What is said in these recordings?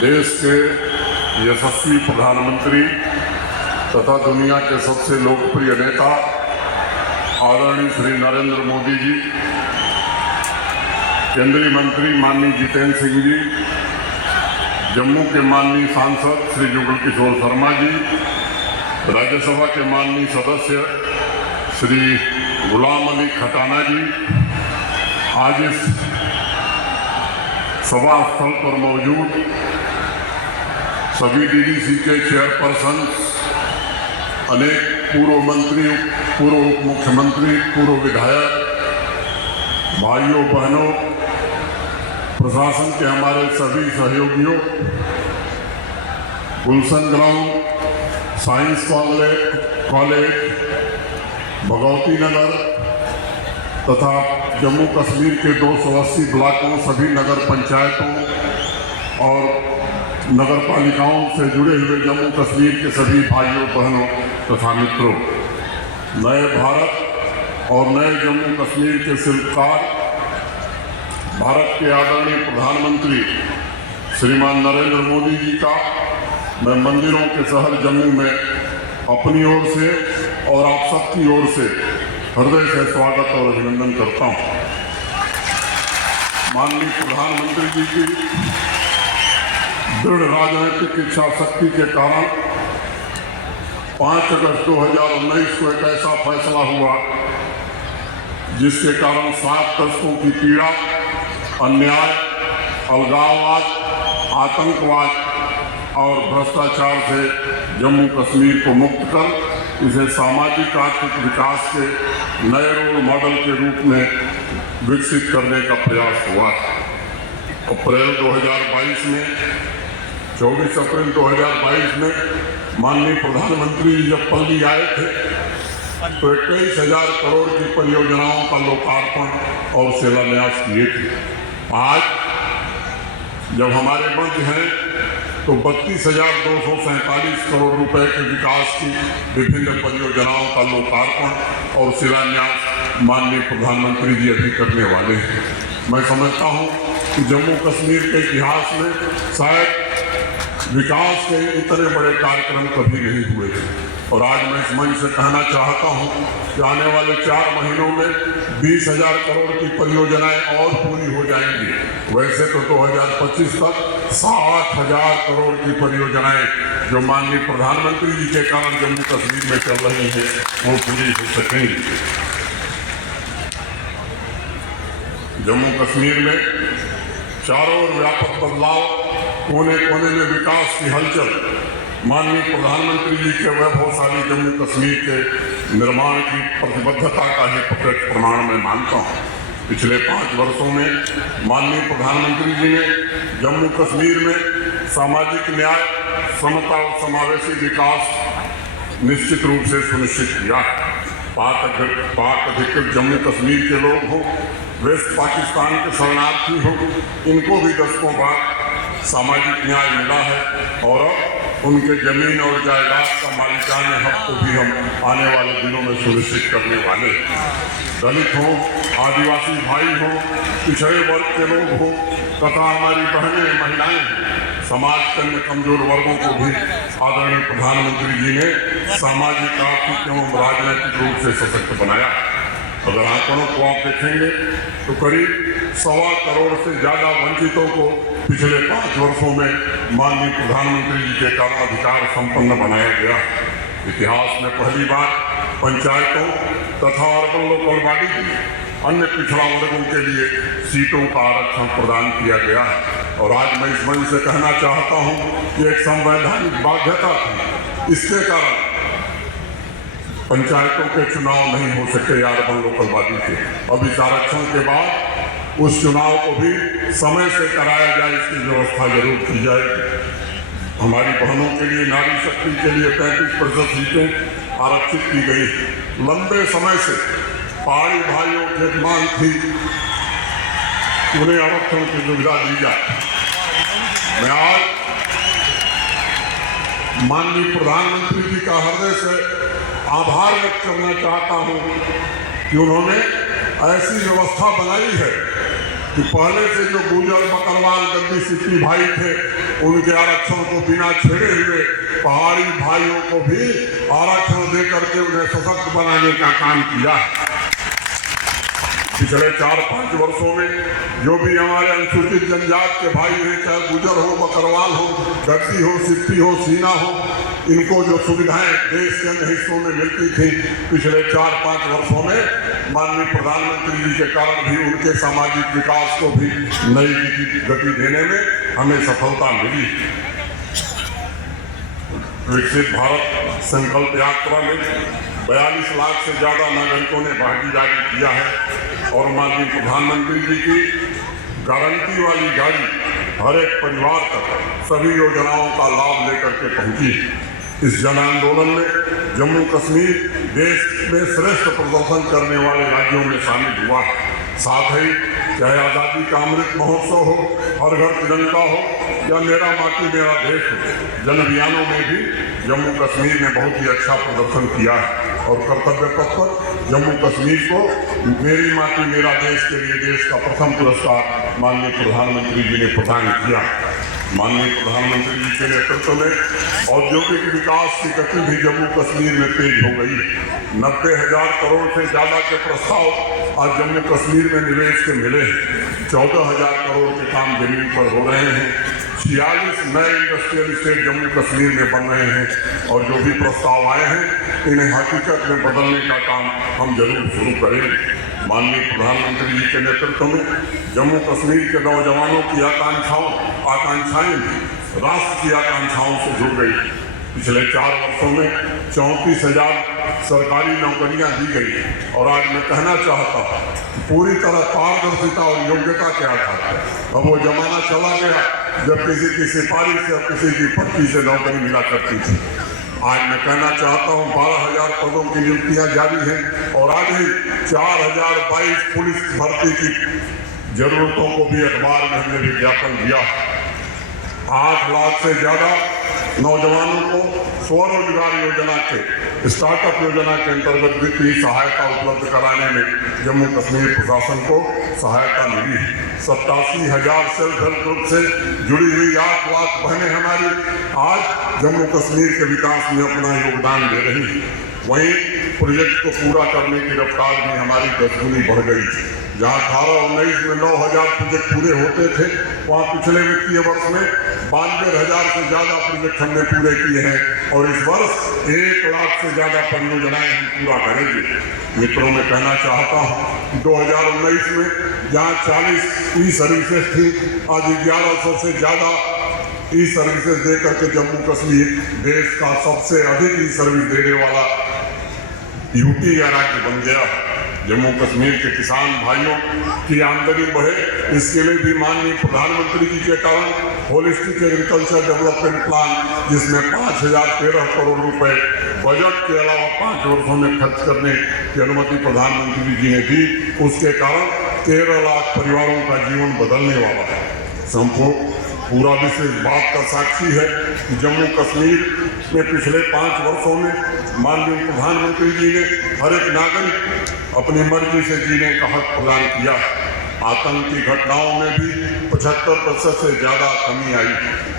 देश के यशस्वी प्रधानमंत्री तथा दुनिया के सबसे लोकप्रिय नेता आदरणीय श्री नरेंद्र मोदी जी, केंद्रीय मंत्री माननीय जितेंद्र सिंह जी, जम्मू के माननीय सांसद श्री जुगल किशोर शर्मा जी, राज्यसभा के माननीय सदस्य श्री गुलाम अली खटाना जी, आज इस सभा स्थल पर मौजूद सभी डीडीसी के चेयरपर्सन, अनेक पूर्व मंत्री, पूर्व उप मुख्यमंत्री, पूर्व विधायक, भाइयों बहनों, प्रशासन के हमारे सभी सहयोगियों, गुलशन ground, science college, Bhagwati Nagar तथा जम्मू कश्मीर के 280 ब्लॉकों, सभी नगर पंचायतों और नगर पालिकाओं से जुड़े हुए जम्मू कश्मीर के सभी भाइयों बहनों तथा मित्रों, नए भारत और नए जम्मू कश्मीर के शिल्पकार भारत के आदरणीय प्रधानमंत्री श्रीमान नरेंद्र मोदी जी का मैं मंदिरों के शहर जम्मू में अपनी ओर से और आप सबकी ओर से हृदय से स्वागत और अभिनंदन करता हूं। माननीय प्रधानमंत्री जी की दृढ़ राजनीतिक इच्छा शक्ति के कारण 5 अगस्त 2019 को एक ऐसा फैसला हुआ जिसके कारण 7 दशकों की पीड़ा, अन्याय, अलगाववाद, आतंकवाद और भ्रष्टाचार से जम्मू कश्मीर को मुक्त कर इसे सामाजिक आर्थिक विकास के नए रोल मॉडल के रूप में विकसित करने का प्रयास हुआ। अप्रैल 2022 में 24 अप्रैल 2022 में माननीय प्रधानमंत्री जी जब पल्ली आए थे तो 21,000 करोड़ की परियोजनाओं का लोकार्पण और शिलान्यास किए थे। आज जब हमारे मंच हैं तो 32,247 करोड़ रुपए के विकास की विभिन्न परियोजनाओं का लोकार्पण और शिलान्यास माननीय प्रधानमंत्री जी अभी करने वाले हैं। मैं समझता हूं कि जम्मू कश्मीर के इतिहास में शायद विकास के इतने बड़े कार्यक्रम कभी नहीं हुए थे और आज मैं इस मंच से कहना चाहता हूं कि आने वाले 4 महीनों में 20,000 करोड़ की परियोजनाएं और पूरी हो जाएंगी। वैसे तो 2025 तक 60,000 करोड़ की परियोजनाएं जो माननीय प्रधानमंत्री जी के कारण जम्मू कश्मीर में चल रही है वो पूरी हो सकेंगी। जम्मू कश्मीर में चारों ओर व्यापक बदलाव, कोने कोने में विकास की हलचल माननीय प्रधानमंत्री जी के वैभवशाली जम्मू कश्मीर के निर्माण की प्रतिबद्धता का ही प्रत्यक्ष प्रमाण मैं मानता हूँ। पिछले 5 वर्षों में माननीय प्रधानमंत्री जी ने जम्मू कश्मीर में सामाजिक न्याय, समता और समावेशी विकास निश्चित रूप से सुनिश्चित किया है। पाक अधिकृत जम्मू कश्मीर के लोग हों, वेस्ट पाकिस्तान के शरणार्थी हों, इनको भी दशकों बाद सामाजिक न्याय मिला है और उनके जमीन और जायदाद का मालिकाना हक को भी हम आने वाले दिनों में सुनिश्चित करने वाले हैं। दलित हों, आदिवासी भाई हों, पिछड़े वर्ग के लोग हों तथा हमारी बहनें, महिलाएं हों, समाज के अन्य कमजोर वर्गों को भी आदरणीय प्रधानमंत्री जी ने सामाजिक, आर्थिक एवं राजनीतिक रूप से सशक्त बनाया। अगर आंकड़ों को आप देखेंगे तो करीब 1.25 करोड़ से ज्यादा वंचितों को पिछले 5 वर्षों में माननीय प्रधानमंत्री जी के कारण अधिकार संपन्न बनाया गया। इतिहास में पहली बार पंचायतों तथा अर्बन लोकल बॉडी की अन्य पिछड़ा वर्गों के लिए सीटों का आरक्षण प्रदान किया गया है और आज मैं इस मंच से कहना चाहता हूं कि एक संवैधानिक बाध्यता थी, इसके कारण पंचायतों के चुनाव नहीं हो सके अर्बन लोकल बॉडी के। अब इस आरक्षण के बाद उस चुनाव को भी समय से कराया जाए, इसकी व्यवस्था जरूर की जाएगी। हमारी बहनों के लिए, नारी शक्ति के लिए 35% सीटें आरक्षित की गई। लंबे समय से पहाड़ी भाइयों की मांग थी उन्हें आरक्षण की सुविधा दी जाए। मैं आज माननीय प्रधानमंत्री जी का हृदय से आभार व्यक्त करना चाहता हूं कि उन्होंने ऐसी व्यवस्था बनाई है कि पहले से जो गुर्जर बकरवाल गद्दी सिक्की भाई थे उनके आरक्षण को बिना छेड़े हुए पहाड़ी भाइयों को भी आरक्षण दे करके उन्हें सशक्त बनाने का काम किया है। पिछले 4-5 वर्षों में जो भी हमारे अनुसूचित जनजाति के भाई हैं, चाहे गुर्जर हो, बकरवाल हो, गद्दी हो, सिक्की हो, सीना हो, इनको जो सुविधाएं देश के अन्य हिस्सों में मिलती थी, पिछले 4-5 वर्षों में माननीय प्रधानमंत्री जी के कारण भी उनके सामाजिक विकास को भी नई गति देने में हमें सफलता मिली। विकसित भारत संकल्प यात्रा में 42 लाख से ज्यादा नागरिकों ने भागीदारी किया है और माननीय प्रधानमंत्री जी की गारंटी वाली गाड़ी हर एक परिवार तक सभी योजनाओं का लाभ लेकर के पहुंची। इस जन आंदोलन में जम्मू कश्मीर देश में श्रेष्ठ प्रदर्शन करने वाले राज्यों में शामिल हुआ। साथ ही चाहे आज़ादी का अमृत महोत्सव हो, हर घर तिरंगा हो या मेरा माटी मेरा देश हो, जन अभियानों में भी जम्मू कश्मीर ने बहुत ही अच्छा प्रदर्शन किया है और कर्तव्य पथ पर जम्मू कश्मीर को मेरी माटी मेरा देश के लिए देश का प्रथम पुरस्कार माननीय प्रधानमंत्री जी ने प्रदान किया। माननीय प्रधानमंत्री जी के नेतृत्व में औद्योगिक विकास की गति भी जम्मू कश्मीर में तेज हो गई। 90,000 करोड़ से ज्यादा के प्रस्ताव आज जम्मू कश्मीर में निवेश के मिले हैं। 14,000 करोड़ के काम जमीन पर हो रहे हैं। 46 नए इंडस्ट्रियल स्टेट जम्मू कश्मीर में बन रहे हैं और जो भी प्रस्ताव आए हैं इन्हें हकीकत में बदलने का काम हम जरूर शुरू करेंगे। माननीय प्रधानमंत्री जी के नेतृत्व में जम्मू कश्मीर के नौजवानों की आकांक्षाएं राष्ट्र की आकांक्षाओं से जुड़ गई। पिछले 4 वर्षों में 34,000 सरकारी नौकरियां दी गई और आज मैं कहना चाहता हूं पूरी तरह पारदर्शिता और योग्यता के आधार पर। अब वो जमाना चला गया जब किसी की सिफारिश से किसी की पट्टी से नौकरी मिला करती थी। आज मैं कहना चाहता हूं 12,000 पदों की नियुक्तियां जारी हैं और आज ही 4,022 पुलिस भर्ती की जरूरतों को भी अखबार में हमने विज्ञापन दिया। 8 लाख से ज्यादा नौजवानों को स्वरोजगार योजना के स्टार्टअप योजना के अंतर्गत वित्तीय सहायता उपलब्ध कराने में जम्मू कश्मीर प्रशासन को सहायता मिली। 87,000 सेल्फ हेल्प ग्रुप से जुड़ी हुई 8 लाख बहनें हमारी आज जम्मू कश्मीर के विकास में अपना योगदान दे रही हैं। वहीं प्रोजेक्ट को पूरा करने की रफ्तार भी हमारी 10 गुनी बढ़ गई। जहाँ 18-19 में 9,000 प्रोजेक्ट पूरे होते थे, वहाँ पिछले वित्तीय वर्ष में 92,000 से ज्यादा प्रोजेक्ट हमने पूरे किए हैं और इस वर्ष 1 लाख से ज्यादा परियोजनाएं हम पूरा करेंगे। मित्रों, मैं कहना चाहता हूँ 2019 में जहाँ 40 ई सर्विसेज थी, आज 1100 से ज्यादा ई सर्विसेज दे करके जम्मू कश्मीर देश का सबसे अधिक ई सर्विस देने वाला यूटी या राज्य बन गया। जम्मू कश्मीर के किसान भाइयों की आमदनी बढ़े, इसके लिए भी माननीय प्रधानमंत्री जी के कारण होलिस्टिक एग्रीकल्चर डेवलपमेंट प्लान, जिसमें 5,013 करोड़ रुपए बजट के अलावा 5 वर्षों में खर्च करने की अनुमति प्रधानमंत्री जी ने दी, उसके कारण 13 लाख परिवारों का जीवन बदलने वाला है। हमको पूरा विश्व इस बात का साक्षी है कि जम्मू कश्मीर में पिछले 5 वर्षों में माननीय प्रधानमंत्री जी ने हर एक नागरिक अपनी मर्जी से जीने का हक प्रदान किया। आतंकी घटनाओं में भी 75% से ज्यादा कमी आई।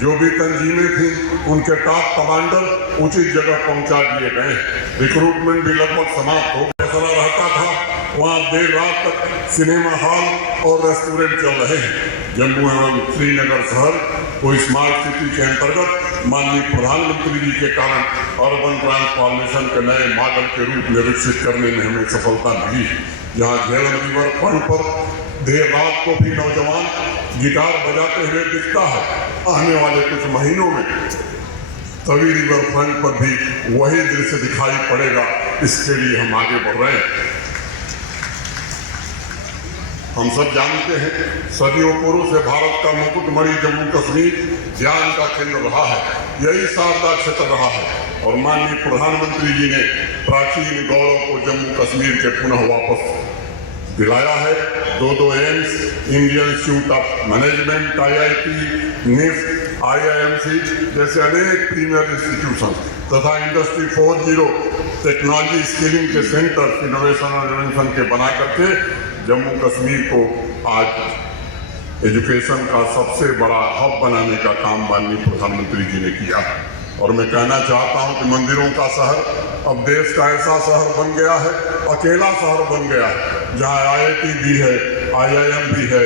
जो भी तंजीमें थी उनके टॉप कमांडर उचित जगह पहुंचा दिए गए। रिक्रूटमेंट भी लगभग समाप्त हो गया रहता था। वहाँ देर रात तक सिनेमा हॉल और रेस्टोरेंट चल रहे हैं। जम्मू एवं श्रीनगर शहर को स्मार्ट सिटी के अंतर्गत माननीय प्रधानमंत्री जी के कारण अर्बन ट्रांसफॉर्मेशन के नए मॉडल के रूप में विकसित करने में हमें सफलता मिली। जहाँ झेलम रिवर फ्रंट पर देर रात को भी नौजवान गिटार बजाते हुए दिखता है, आने वाले कुछ महीनों में तवी रिवर फ्रंट पर भी वही दृश्य दिखाई पड़ेगा। इसके लिए हम आगे बढ़ रहे हैं। हम सब जानते हैं सदियों पूर्व से भारत का मुकुटमणि जम्मू कश्मीर ज्ञान का केंद्र रहा है। यही शारदा क्षेत्र रहा है और माननीय प्रधानमंत्री जी ने प्राचीन गौरव को जम्मू कश्मीर के पुनः वापस दिलाया है। 2 AIIMS, Indian institute of management, IIT, NIFT, IIMC जैसे अनेक प्रीमियर इंस्टीट्यूशन तथा इंडस्ट्री 4.0 टेक्नोलॉजी स्किलिंग के सेंटर इनोवेशन और इन्वेंशन के बना करके जम्मू कश्मीर को आज एजुकेशन का सबसे बड़ा हब बनाने का काम माननीय प्रधानमंत्री जी ने किया। और मैं कहना चाहता हूं कि मंदिरों का शहर अब देश का ऐसा शहर बन गया है, अकेला शहर बन गया है, जहां IIT भी है, IIM भी है,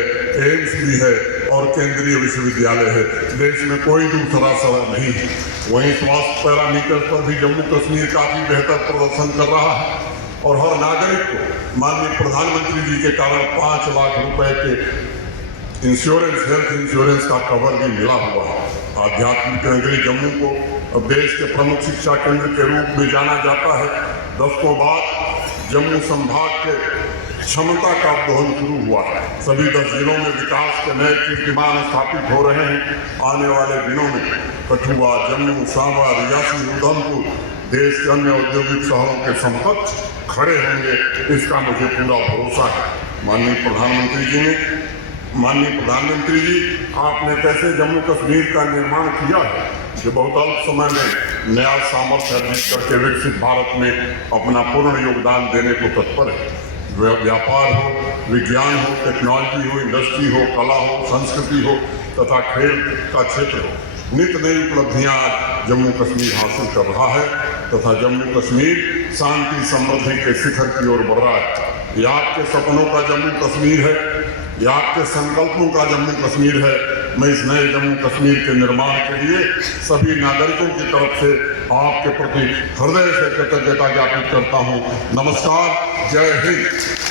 एम्स भी है और केंद्रीय विश्वविद्यालय है। देश में कोई दूसरा शहर नहीं है। वहीं स्वास्थ्य पैरामीटर पर भी जम्मू कश्मीर काफी बेहतर प्रदर्शन कर रहा है और हर नागरिक को माननीय प्रधानमंत्री जी के कारण 5 लाख रुपए के इंश्योरेंस, हेल्थ इंश्योरेंस का कवर भी मिला हुआ है। आध्यात्मिक नगरी जम्मू को अब देश के प्रमुख शिक्षा केंद्र के रूप में जाना जाता है। दशकों बाद जम्मू संभाग के क्षमता का दोहन शुरू हुआ है। सभी 10 जिलों में विकास के नए कीर्तिमान स्थापित हो रहे हैं। आने वाले दिनों में कठुआ, जम्मू, सांबा, रियासी, उधमपुर देश के अन्य औद्योगिक शहरों के समकक्ष खड़े होंगे, इसका मुझे पूरा भरोसा है। माननीय प्रधानमंत्री जी, आपने कैसे जम्मू कश्मीर का निर्माण किया है, जो बहुत अल्प समय में नया सामर्थ्य अर्जित करके विकसित भारत में अपना पूर्ण योगदान देने को तत्पर है। व्यापार हो, विज्ञान हो, टेक्नोलॉजी हो, इंडस्ट्री हो, कला हो, संस्कृति हो तथा खेल का क्षेत्र हो, नित नई उपलब्धियां आज जम्मू कश्मीर हासिल कर रहा है तथा जम्मू कश्मीर शांति समृद्धि के शिखर की ओर बढ़ रहा है। ये आपके सपनों का जम्मू कश्मीर है, ये आपके संकल्पों का जम्मू कश्मीर है। मैं इस नए जम्मू कश्मीर के निर्माण के लिए सभी नागरिकों की तरफ से आपके प्रति हृदय से कृतज्ञता ज्ञापित करता हूँ। नमस्कार, जय हिंद।